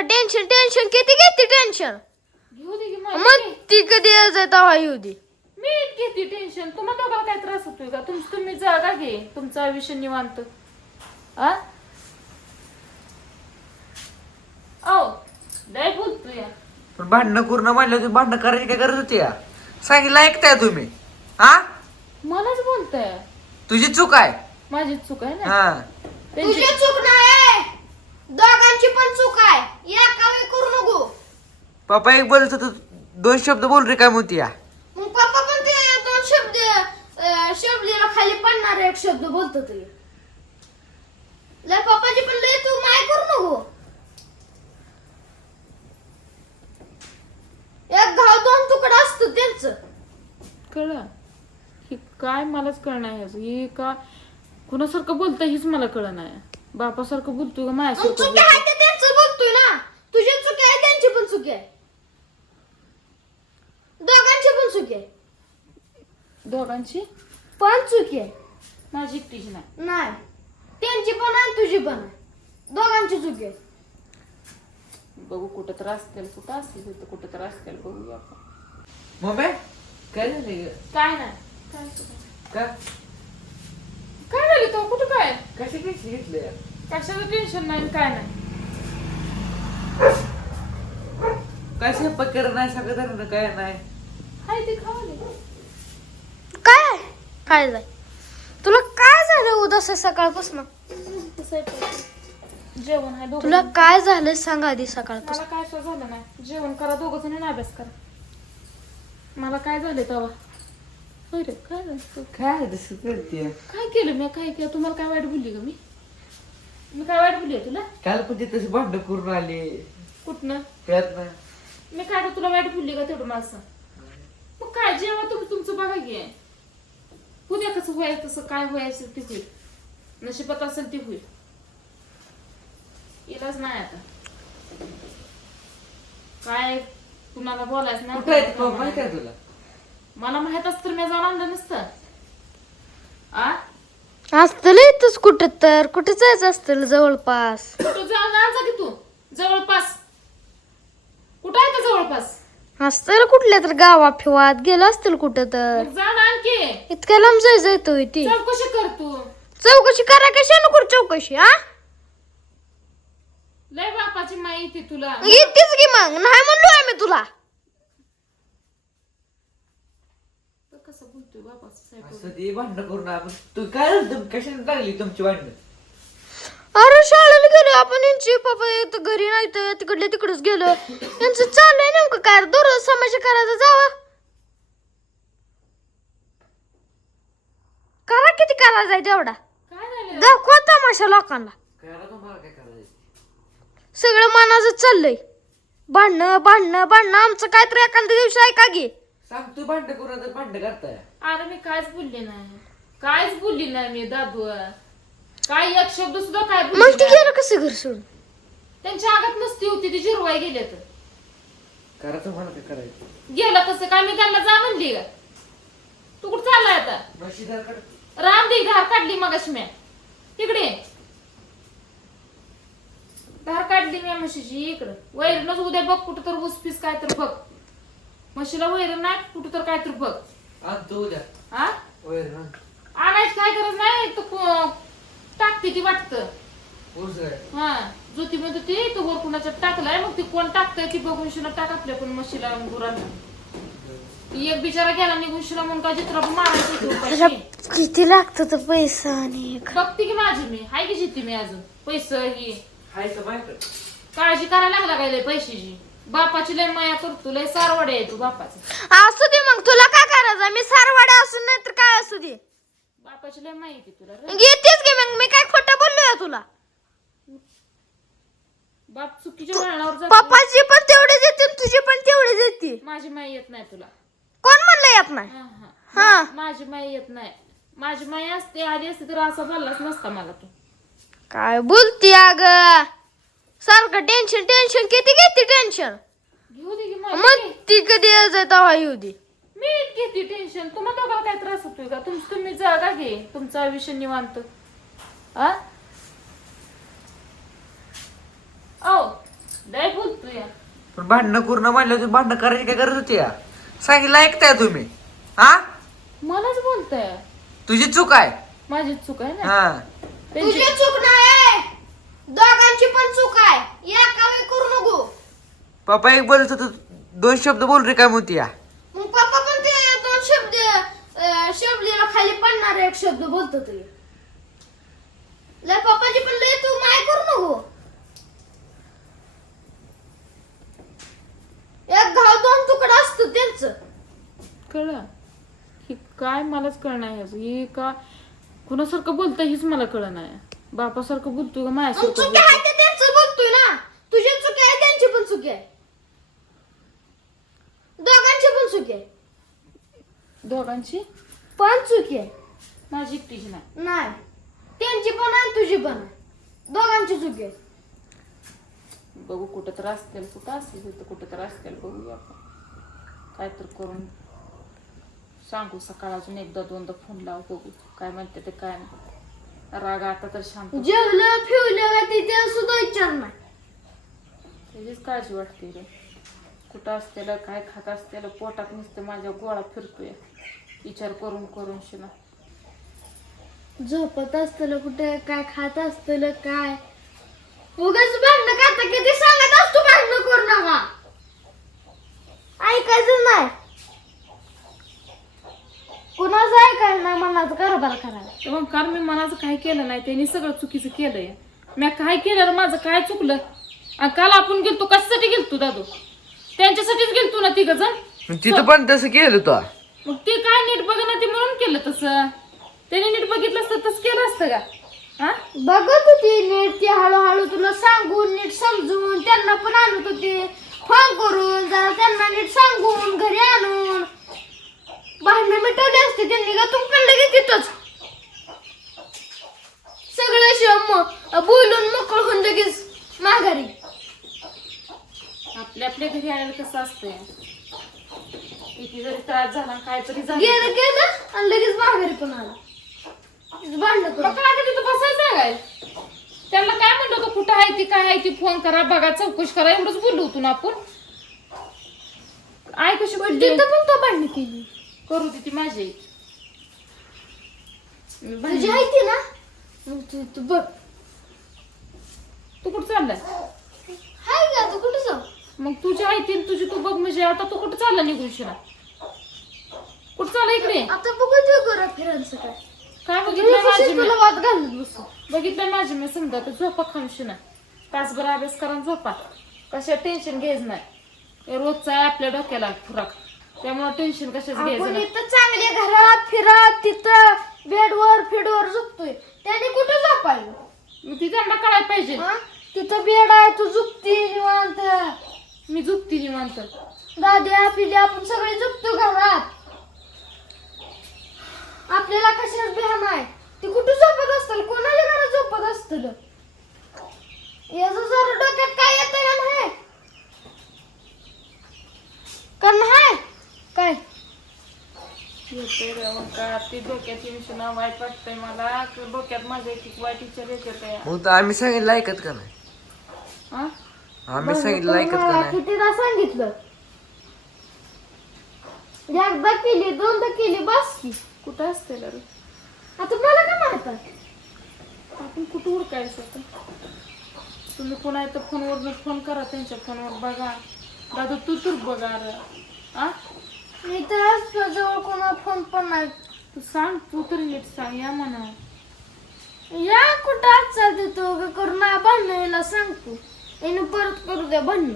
सारखं tension tension किती घेते टेन्शन घेऊ दे की मग ती कधी तेव्हा येऊ दे. मी घेते टेन्शन. तुम्हाला दोघाला काय त्रास होतोय का? तुम्ही जागा घे, तुमचा आयुष्य निवांत. आ ओ लय बोलतोय. पण भांडणं करून म्हणलं तुम्ही भांडणं करायची काय गरज होती या? सांगितलं ऐकताय तुम्ही? हा मलाच बोलताय. तुझी चूक आहे. माझी चूक आहे ना. हा तुझी चूक नाही, दोघांची पण चूक आहे. या कावी करू नको. पप्पा एक बोलत होत, 2 शब्द बोल रे काय म्हणते या. मग पप्पा पण ते 2 शब्दाला खाली पडणार एक शब्द बोलतो तरी. लय पप्पाची पण लय तू माय करू नको. एक घाव 2 तुकडा असतो त्यांचं. कळलं हे काय मलाच कळणार आहे. हे का कुणासारखं बोलतंय हेच मला कळलं नाही. बापासारखं बोलतोय का मग माझ्यासारखं चुकी बोलतोय? आहे ते त्यांचं बोलतोय ना. तुझी चुकी आहे, त्यांची पण चुकी आहे. दोघांची पण चुकी आहे. दोघांची पण चुकी आहे. माझी एकटीची नाही. नाही, त्यांची पण आहे तुझी पण आहे. दोघांची चुकी आहे. बघू कुठं तर असतील, कुठं असतील तर कुठं तर असतील बघूया आपण. मम्मी काय झालं काय नाही काय सुद्धा. का काय झालं तो कुठं काय कशी कशी घेतलं? कशाचं टेन्शन नाही काय नाही. काय स्वयंपाक करत नाही सगळं काय नाही. हाय ते खावले. काय काय जाय तुला काय झालं उद्या सकाळपासून? जेवण आहे दोघं. तुला काय झालं सांग आधी सकाळपासून. मला काय सुद्धा झालं नाही. जेवण करा दोघं जण अभ्यास करा. मला काय झालं तेव्हा? होय रे काय झालं? काय तसं करते? काय केलं मी? काय केलं? तुम्हाला काय वाईट बोलली का मी काय वाईट बोलली तुला? काल पण ते तशी भांडण करून आले कुठनं? त्यात मी काय तुला वाईट बोलली का तेवढं मला सांग. मग काय जेव्हा तुमचं बघा घे. उद्या कसं व्हायचं तसं काय व्हायचं ते होईल. नशिबात असेल ते होईल. इलाज नाही आता. काय कुणाला बोलायचं कुठं आहेत नाही. माहित आहे तुला? मला माहित असत तर मी जाऊन आणलं नसतं. आ असतं इथंच कुठं तर कुठे जायचं असतं जवळपास. तू जाऊन आणजा की तू जवळपास. कुठं आहे का जवळपास? असतं कुठल्या तर गावा फिवात गेलं असतील कुठं तर. मग जाऊन आण की. इतक्या लांब जायचंय ती. चौकशी कर तू. चौकशी करा कशानं करू चौकशी? हा लय बापाची माहिती तुला. येतेच की मग. नाही म्हणलो आम्ही तुला. कसं बोलतोय बापाचं असं ते भांडण करून आपण तू काय झालं? तुम्ही कशाने लागली तुमची भांडण? अरे शाळेला गेलो आपण. यांची पप्पा इथं घरी नाही तर तिकडले तिकडच गेलो. यांचं चालू आहे नेमकं काय दररोज समाज करायचं जावा. करा किती करायचा तेवढा. काय झालं? दाखवा तमाशा लोकांना. करा तुम्हाला काय करायचं? सगळं मनाचं चाललंय. भांडणं भांडणं भांडणं. आमचं काय तर एखाद्या दिवशी ऐका गे. सांग तू भांडण करून तर भांडण करताय. अरे मी काहीच बोलली नाही. काहीच बोलली नाही मी दादू. काय एक शब्द सुद्धा काय मग बोलली ती नाही. गेलं कसं घर सोडून? त्यांच्या आगात नसती होती ती जिरवाय गेले तर. करा तुम्हाला काय करायचं? गेलं कसं काय? मी त्यांना जा म्हणली का? तू कुठं चाललाय आता? म्हशीदार कडे राम दे धार काढली मगाशी म्या. तिकडे धार काढली मी म्हशीची. इकडं वैरणच उद्या बघ कुठं तर ऊसपीस काय तर बघ. म्हशीला वैरण नाही कुठं तर काय तर बघ. आणतो उद्या हा वैर आणायची काय गरज नाही. तर टाकते ती वाटतं. हा ज्योती म्हणत होती तो वर कुणाच्या टाकलाय. मग ती कोण टाकतंय ती बघून शिना टाक आपल्या पण म्हशीला गुरांना. एक बिचारा गेला निघून शिना म्हणून काय चित्र मारायचं. किती लागतं तर पैसा आणि बघते की माझी मी हाय की जिथे मी अजून पैसे ही हाय का माहित? काळजी करायला लागला काय लय पैशाची. बापाची लय माया करतो. लय सारवडे आहे तू बापाचं. असू दे मग. तुला काय करायचं? मी सारवाडा असून नाही तर काय असू दे. बापाची लय माहिती तुला रे. घेतेच की मग. मी काय खोटं बोललोय तुला? बाप चुकीच्या वळणावर जातो. पप्पाची पण तेवढीच येते तुझी पण तेवढीच येते. माझी माई येत नाही तुला. कोण म्हणलं येत नाही? हा, हा. हा. माझी माई येत नाही. माझी माई असते आधी असते तर असं बोललाच नसता मला तू. काय बोलती अग? सारखं टेन्शन टेन्शन किती घेते टेन्शन. घेऊ दे की मग ती कधी तेव्हा येऊ दे. मी घेते टेन्शन. तुम्हाला दोघाला काय त्रास होतोय का? तुम्ही जागा घे, तुमचं आयुष्य निवांत. आ ओ लय तुझ्या पण भांडणं करून म्हणलं तुम्ही भांडणं करायची काय गरज होती या सांगितलं ऐकताय तुम्ही हा मलाच बोलताय तुझी चूक आहे माझी चूक आहे ना हा तुझी त्यांची चूक नाही दोघांची पण चूक आहे या कावे करू नको. पप्पा एक बोलत होत 2 शब्द बोल रे काय म्हणती या मग पप्पा पण ते 2 शब्दाला खाली पडणार एक शब्द बोलतो ते लय पप्पाची पण लय तू माय करू नको. एक घाव 2 तुकडा असतो त्यांचं. कळलं ही काय मलाच कळणार ह्याचं ही का कुणासारखं बोलतंय हीच मला कळलं नाही बापासारखं बोलतोय का मग माझ्यासारखं चुकी बोलतोय? आहे ते त्यांचं बोलतोय ना तुझी चुकी आहे त्यांची पण चुकी आहे दोघांची पण चुकी आहे दोघांची पण चुकी आहे माझी एकटीची नाही नाही त्यांची पण आहे तुझी पण आहे दोघांची चुकी आहे. बघू कुठं तर असतील कुठं असेल तिथं कुठं तर असतील बघूया आपण काय तर करून सांगू सकाळ अजून एकदा 2दा फोन लाव बघू काय म्हणते ते काय नाही राग आता तर शांत जेवलं फिवलं का ते सुद्धा विचार नाही. त्याचीच काळजी वाटते रे कुठं असतेला काय खात असतेला पोटात नुसतं माझ्या गोळा फिरतोय विचार करून करून शिना झोपत असतं कुठे काय खात असतं काय उगाच भांडणं करता किती सांगत असतो भांडणं करू नका ऐकायचं नाही कुणाचं ऐकायला नाही मनाचं कारभार करायला. तेव्हा कारण मी मनाचं काही केलं नाही त्यांनी सगळं चुकीचं केलंय मी काय केलं माझं काय चुकलं आणि काल आपण गेलतो कशासाठी गेलतो दादू त्यांच्यासाठीच गेलतो ना तिघ जण तिथं पण तसं केलं तू मग ते काय नीट बघणं ते म्हणून केलं तसं त्याने नीट बघितलं असतं तसं केलं असतं का हा बघत होती नीट ती हळूहळू तुला सांगून नीट समजून त्यांना पण आणत होती फोन करून जरा त्यांना नीट सांगून घरी आणून भांडणं मिटवली असते त्यांनी का तू पण लगेच तिथंच सगळं बोलून मोकळ होऊन लगेच माघारी. आपल्या आपल्या घरी आलेलं कसं असतंय किती जरी त्रास झाला काहीतरी झालं गेलं गेलं आणि लगेच माघारी पण आला भांडणं मग करून. काय तिथं बसायचं काय त्यांना काय म्हणलं होतं कुठं आहे ती काय आहे ती फोन करा बघा चौकशी करा एवढंच बोललो होतो ना आपण आई कशी बोलली तिथं पण तो भांडणं केली करू दे ती माझी आई. मी तुझी भांडण- आहे ती ना मग तू बघ तू कुठं चाललाय हाय का तू कुठं जाऊ मग तुझी आई ती तुझी तू बघ म्हणजे आता तू कुठं चालला निघून शिरा कुठं चालला इकडे आता बघू दे गोरा फिरायचं काय काय बघितलं माझी तुला मी वाद घालत बसू. बघितलं माझी मी समजा तर झोपा खाऊन ना तासभर अभ्यास करा आणि झोपा कशा टेन्शन घ्यायचं नाही हे रोजचा आहे आपल्या डोक्याला फुराक त्यामुळे टेन्शन कशाच घ्यायचं आपण नाही इथं चांगल्या घरात फिरत तिथं बेडवर फिडवर झोपतोय त्याने कुठं झोपायला मग ती त्यांना कळायला पाहिजे हा? तिथं बेड आहे तू झोपती निवांत मी झोपती निवांत दाद्या पिल्या आपण सगळे झोपतो घरात आपल्याला कशाच भ्यान आहे ती कुठं झोपत असतील कोणाच्या घरात झोपत असतील याचं जरा डोक्यात काय येतं का नाही का नाही काय येतंय रे मग का ते डोक्याची विषय वाईट वाटतंय मला डोक्यात माझ्या एक वाईट विचार येतात मग तर आम्ही सांगितलं ऐकत का नाही हा आम्ही सांगितलं ऐकत का मला नाही कितीदा सांगितलं एकदा केली 2दा केली बस की कुठं असते रे आता मला काय माहित आहे? आपण कुठं उडकायचं आता तुम्ही कोण आहे तर फोनवर फोन करा त्यांच्या फोनवर बघा दादा तू तर बघा रे आ मी तर असतो जवळ कोणा फोन पण नाही तू सांग तू तरी नीट सांग या म्हणा या कुठं आजचा देतो करून भांडणीला सांगतो याने परत करू द्या भांडण